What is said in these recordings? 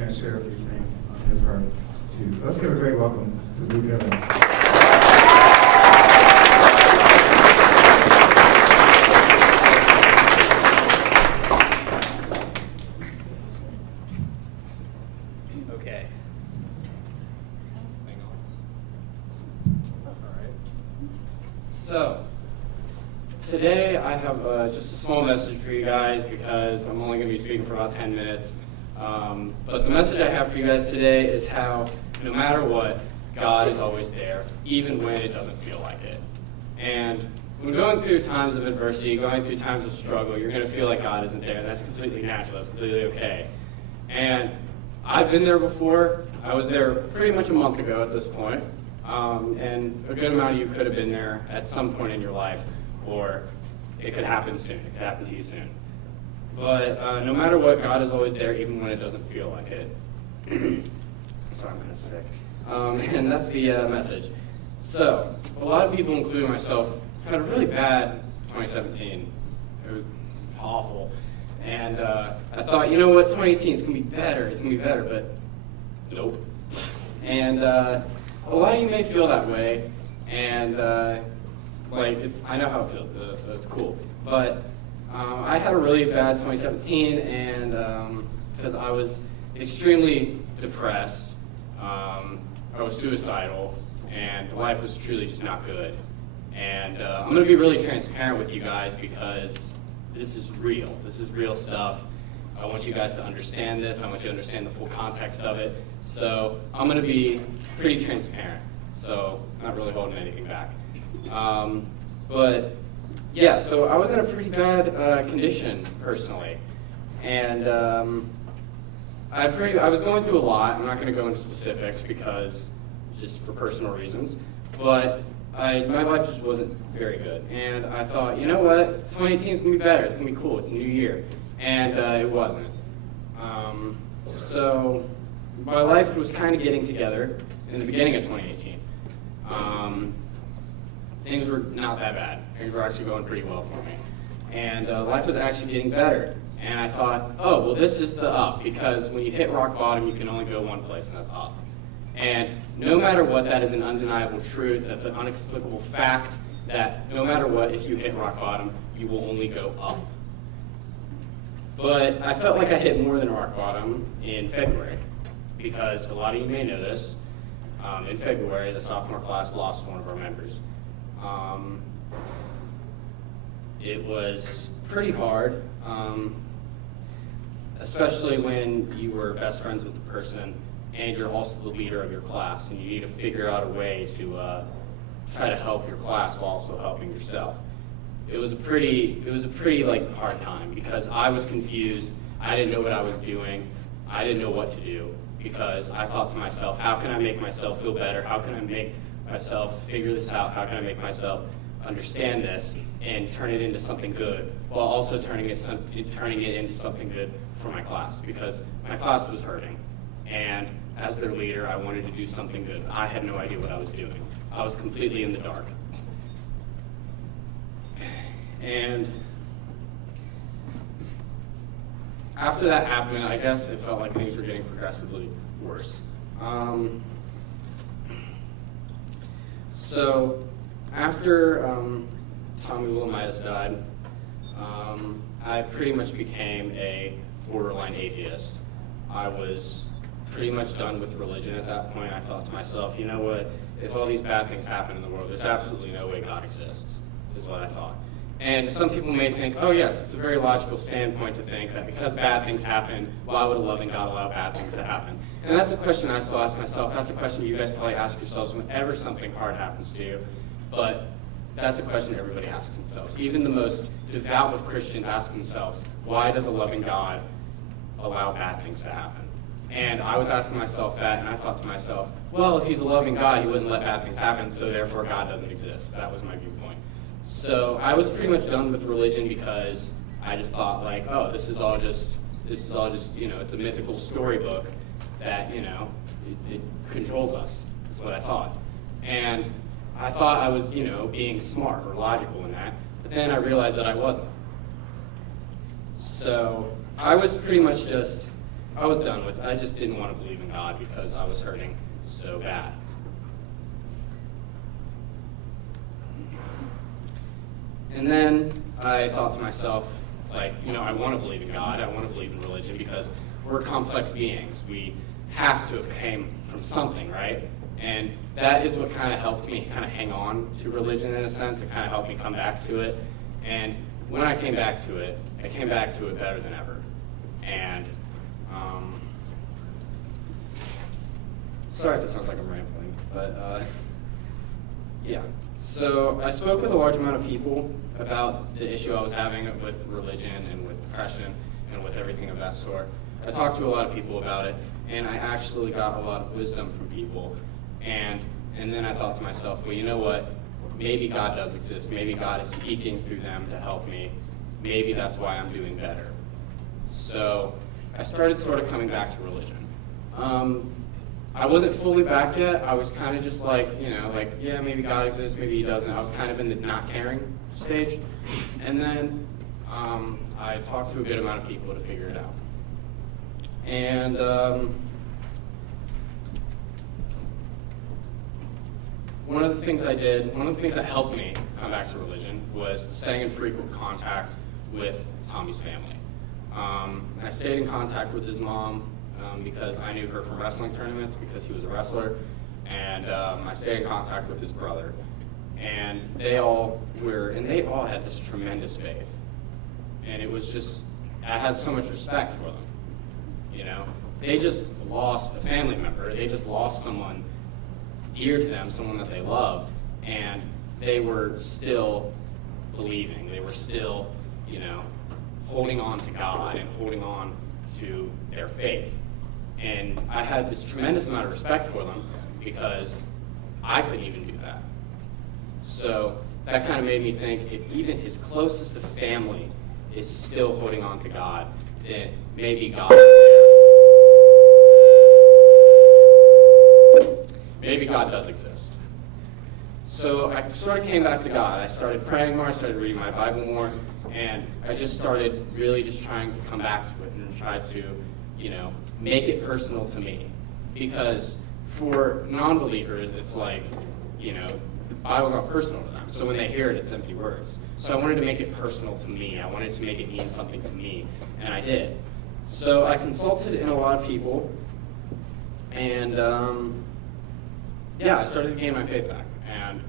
going to share a few things on his heart, too. So let's give a great welcome to Luke Evans. Okay. Hang on. All right. So, today I have just a small message for you guys because I'm only going to be speaking for about 10 minutes. But the message I have for you guys today is how no matter what, God is always there, even when it doesn't feel like it. And when going through times of adversity, going through times of struggle, you're going to feel like God isn't there. That's completely natural. That's completely okay. And I've been there before. I was there pretty much a month ago at this point. And a good amount of you could have been there at some point in your life, or it could happen soon. It could happen to you soon. But no matter what, God is always there, even when it doesn't feel like it. Sorry, I'm kind of sick. And that's the message. So, a lot of people, including myself, had a really bad 2017. It was awful. And I thought, you know what, 2018 is going to be better. It's going to be better, but nope. And a lot of you may feel that way. And I know how it feels, so it's cool. But I had a really bad 2017, and because I was extremely depressed, I was suicidal, and life was truly just not good. And I'm going to be really transparent with you guys because this is real. This is real stuff. I want you guys to understand this. I want you to understand the full context of it. So I'm going to be pretty transparent. So I'm not really holding anything back. But yeah, so I was in a pretty bad condition personally, and I was going through a lot. I'm not going to go into specifics because just for personal reasons, but my life just wasn't very good, and I thought, you know what, 2018 is going to be better. It's going to be cool. It's a new year, and it wasn't. So my life was kind of getting together in the beginning of 2018. Things were not that bad. Things were actually going pretty well for me. And life was actually getting better. And I thought, oh, well, this is the up, because when you hit rock bottom, you can only go one place, and that's up. And no matter what, that is an undeniable truth. That's an inexplicable fact that no matter what, if you hit rock bottom, you will only go up. But I felt like I hit more than rock bottom in February, because a lot of you may know this. In February, the sophomore class lost one of our members. It was pretty hard, especially when you were best friends with the person and you're also the leader of your class, and you need to figure out a way to try to help your class while also helping yourself. It was a pretty hard time because I was confused. I didn't know what I was doing. I didn't know what to do because I thought to myself, how can I make myself feel better? How can I make myself figure this out? How can I make myself understand this and turn it into something good, while also turning it into something good for my class, because my class was hurting, and as their leader, I wanted to do something good. I had no idea what I was doing. I was completely in the dark. And after that happened, I guess it felt like things were getting progressively worse. So after Tommy Wilmitis died, I pretty much became a borderline atheist. I was pretty much done with religion at that point. I thought to myself, you know what, if all these bad things happen in the world, there's absolutely no way God exists, is what I thought. And some people may think, oh yes, it's a very logical standpoint to think that because bad things happen, why would a loving God allow bad things to happen? And that's a question I still ask myself. That's a question you guys probably ask yourselves whenever something hard happens to you. But that's a question everybody asks themselves. Even the most devout of Christians ask themselves, why does a loving God allow bad things to happen? And I was asking myself that, and I thought to myself, well, if he's a loving God, he wouldn't let bad things happen, so therefore God doesn't exist. That was my viewpoint. So I was pretty much done with religion because I just thought, like, oh, this is all just, you know, it's a mythical storybook that, you know, it controls us. That's what I thought. And I thought I was, you know, being smart or logical in that, but then I realized that I wasn't. So I was pretty much just I was done with it. I just didn't want to believe in God because I was hurting so bad. And then I thought to myself, like, I want to believe in God. I want to believe in religion because we're complex beings. We have to have came from something, right? And that is what kind of helped me kind of hang on to religion in a sense. It kind of helped me come back to it. And when I came back to it, I came back to it better than ever. And sorry if it sounds like I'm rambling, but yeah. So I spoke with a large amount of people about the issue I was having with religion and with depression and with everything of that sort. I talked to a lot of people about it, and I actually got a lot of wisdom from people. And then I thought to myself, well, you know what? Maybe God does exist. Maybe God is speaking through them to help me. Maybe that's why I'm doing better. So I started sort of coming back to religion. I wasn't fully back yet. I was kind of just like, yeah, maybe God exists, maybe he doesn't. I was kind of in the not caring stage. And then I talked to a good amount of people to figure it out. And one of the things that helped me come back to religion was staying in frequent contact with Tommy's family. I stayed in contact with his mom because I knew her from wrestling tournaments because he was a wrestler, and I stayed in contact with his brother. And they all had this tremendous faith. And it was just, I had so much respect for them. They just lost a family member. They just lost someone dear to them, someone that they loved, and they were still believing. They were still, holding on to God and holding on to their faith. And I had this tremendous amount of respect for them because I couldn't even do that. So that kind of made me think, if even his closest of family is still holding on to God, then maybe God is there. Maybe God does exist. So I sort of came back to God. I started praying more, I started reading my Bible more, and I just started really just trying to come back to it and try to, make it personal to me. Because for non-believers, it's like, the Bible's not personal to them. So when they hear it, it's empty words. So I wanted to make it personal to me. I wanted to make it mean something to me, and I did. So I consulted in a lot of people, and I started to gain my faith back. And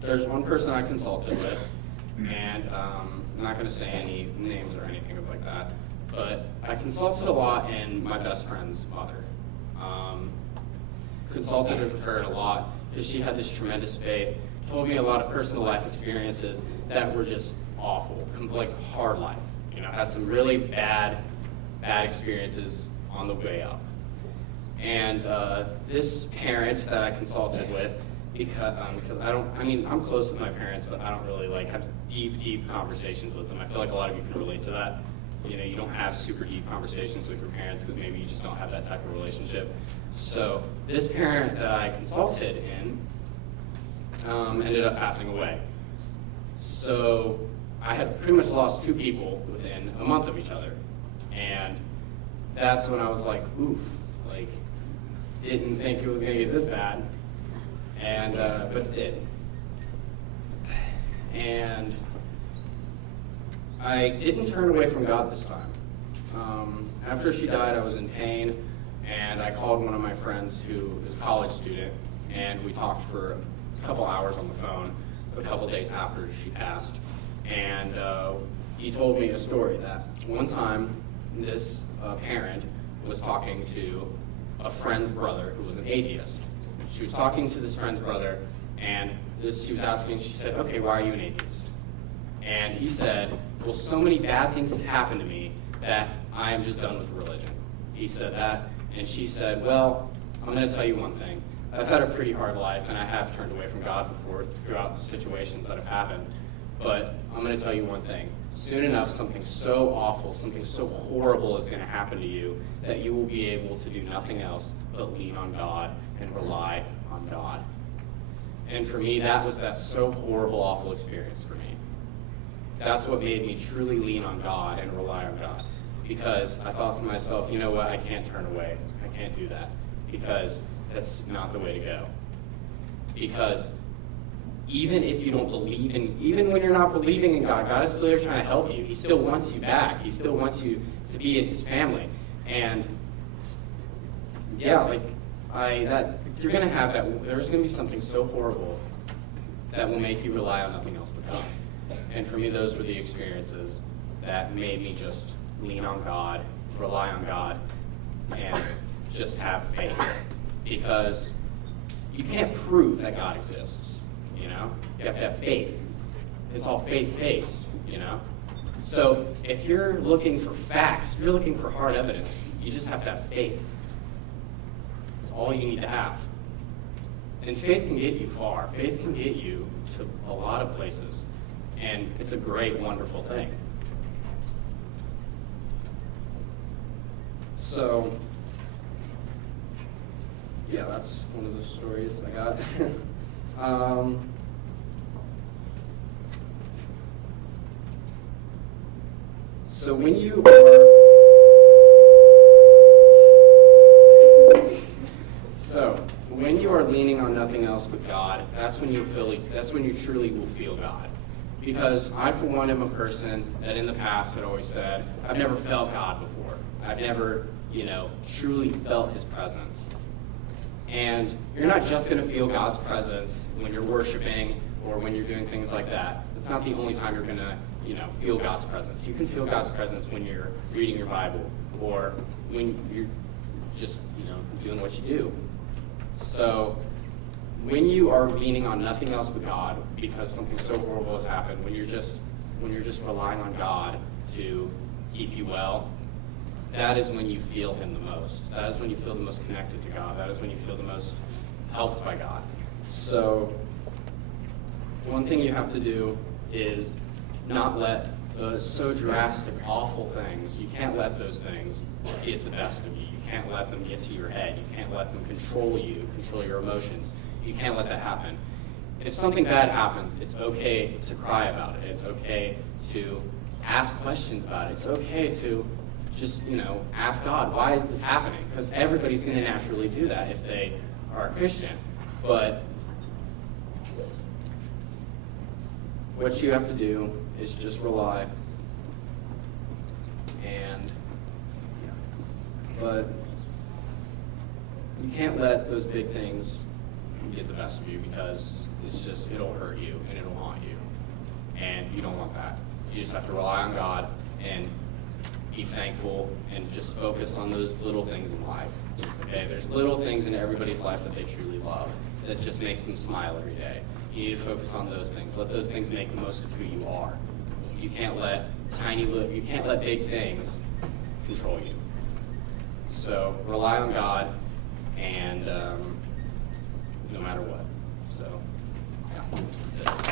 there's one person I consulted with, and I'm not going to say any names or anything like that, but I consulted a lot in my best friend's mother. Consulted with her a lot because she had this tremendous faith, told me a lot of personal life experiences that were just awful, like hard life. Had some really bad experiences on the way up. And this parent that I consulted with, because I'm close with my parents, but I don't really have deep conversations with them. I feel like a lot of you can relate to that. You don't have super deep conversations with your parents because maybe you just don't have that type of relationship. So this parent that I consulted in ended up passing away. So I had pretty much lost two people within a month of each other. And that's when I was like, oof, didn't think it was going to get this bad, and but it did. And I didn't turn away from God this time. After she died, I was in pain, and I called one of my friends who is a college student, and we talked for a couple hours on the phone a couple days after she passed. And he told me a story that one time this parent was talking to a friend's brother who was an atheist. She was talking to this friend's brother, and she was asking, she said, okay, why are you an atheist? And he said, well, so many bad things have happened to me that I am just done with religion. He said that, and she said, well, I'm going to tell you one thing. I've had a pretty hard life, and I have turned away from God before throughout situations that have happened. But I'm going to tell you one thing. Soon enough, something so awful, something so horrible is going to happen to you that you will be able to do nothing else but lean on God and rely on God. And for me, that was that so horrible, awful experience for me. That's what made me truly lean on God and rely on God. because I thought to myself, you know what, I can't turn away. I can't do that, because that's not the way to go. Because even if you don't believe even when you're not believing in God, God is still there trying to help you. He still wants you back. He still wants you to be in his family. And yeah, you're gonna have that. There's gonna be something so horrible that will make you rely on nothing else but God. And for me, those were the experiences that made me just lean on God, rely on God, and just have faith. Because you can't prove that God exists, you know? You have to have faith. It's all faith-based, you know? So if you're looking for facts, if you're looking for hard evidence, you just have to have faith. That's all you need to have. And faith can get you far. Faith can get you to a lot of places. And it's a great, wonderful thing. So, yeah, that's one of those stories I got. So when you are leaning on nothing else but God, that's when you truly will feel God. Because I, for one, am a person that in the past had always said, I've never felt God before. I've never, truly felt his presence. And you're not just going to feel God's presence when you're worshiping or when you're doing things like that. It's not the only time you're going to, feel God's presence. You can feel God's presence when you're reading your Bible or when you're just, doing what you do. So when you are leaning on nothing else but God because something so horrible has happened, when you're just relying on God to keep you well, that is when you feel him the most. That is when you feel the most connected to God. That is when you feel the most helped by God. So one thing you have to do is not let those so drastic, awful things, you can't let those things get the best of you. You can't let them get to your head. You can't let them control you, control your emotions. You can't let that happen. If something bad happens, it's okay to cry about it. It's okay to ask questions about it. It's okay to just, ask God, why is this happening? Because everybody's going to naturally do that if they are a Christian. But what you have to do is just rely. But you can't let those big things get the best of you because it'll hurt you and it'll haunt you. And you don't want that. You just have to rely on God and be thankful and just focus on those little things in life. Okay, there's little things in everybody's life that they truly love that just makes them smile every day. You need to focus on those things. Let those things make the most of who you are. You can't let big things control you. So rely on God, and no matter what. So, yeah, that's it.